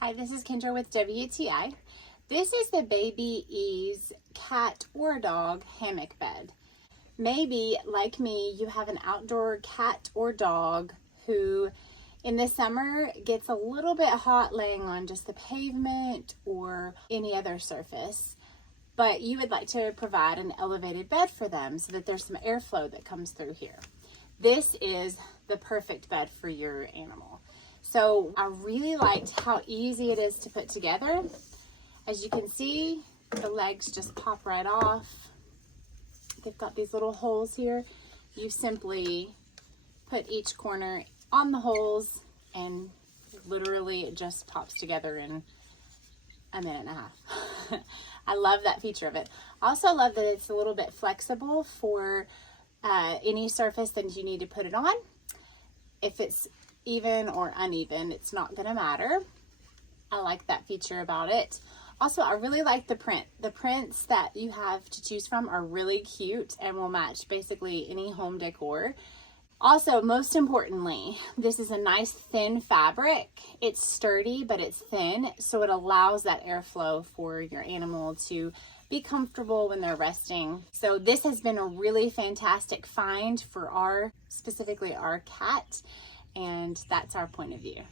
Hi, this is Kendra with WTI. This is the Babyezz cat or dog hammock bed. Maybe, like me, you have an outdoor cat or dog who in the summer gets a little bit hot laying on just the pavement or any other surface, but you would like to provide an elevated bed for them so that there's some airflow that comes through here. This is the perfect bed for your animal. So I really liked how easy it is to put together. As you can see, the legs just pop right off. They've got these little holes here. You simply put each corner on the holes and literally it just pops together in a minute and a half. I love that feature of it. I also love that it's a little bit flexible for any surface that you need to put it on. If it's even or uneven, it's not gonna matter. I like that feature about it. Also, I really like the print. The prints that you have to choose from are really cute and will match basically any home decor. Also, most importantly, this is a nice thin fabric. It's sturdy, but it's thin, so it allows that airflow for your animal to be comfortable when they're resting. So this has been a really fantastic find for specifically our cat, and that's our point of view.